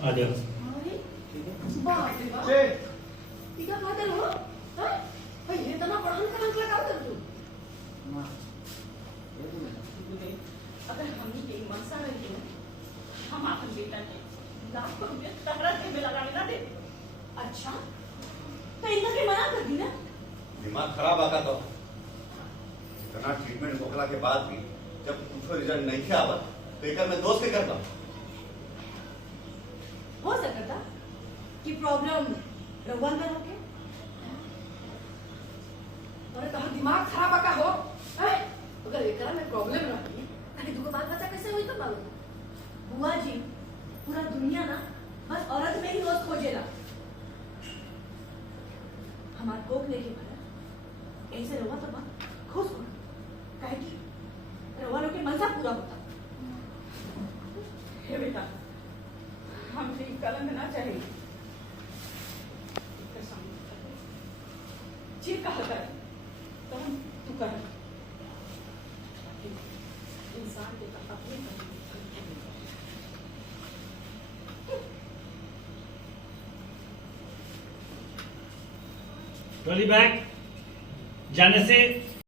आ जाओ। अरे बाप रे बाप ती का खातर हो हां हे तना पढ़न करन का कर तू मां अगर हमनी के मनसा रही है हम अपन बेटा के लाखों रुपया तहरा के में लगावे ना दे अच्छा तो इनका के मना कर दी ना दिमाग खराब आका तो इतना ट्रीटमेंट मोकला के बाद भी जब कुछ रिजल्ट नहीं थे आवत तो एक में दोस्त के करता हो सकता कि प्रॉब्लम रघुवन में होके अरे तो दिमाग खराब का हो हैं अगर एकरा में प्रॉब्लम रही अरे दुगो बात बता कैसे होई तो मालूम बुआ जी पूरा दुनिया ना बस औरत में ही दोस्त खोजेला हमार कोक लेके भरा ऐसे रवा तो बात खुश हो काहे कि रवा लोग के मनसा पूरा होता हे बेटा हम ठीक कलम ना चाहिए जी कहा कर तो हम तू कर इंसान के अपने ट्रॉली बैग जाने से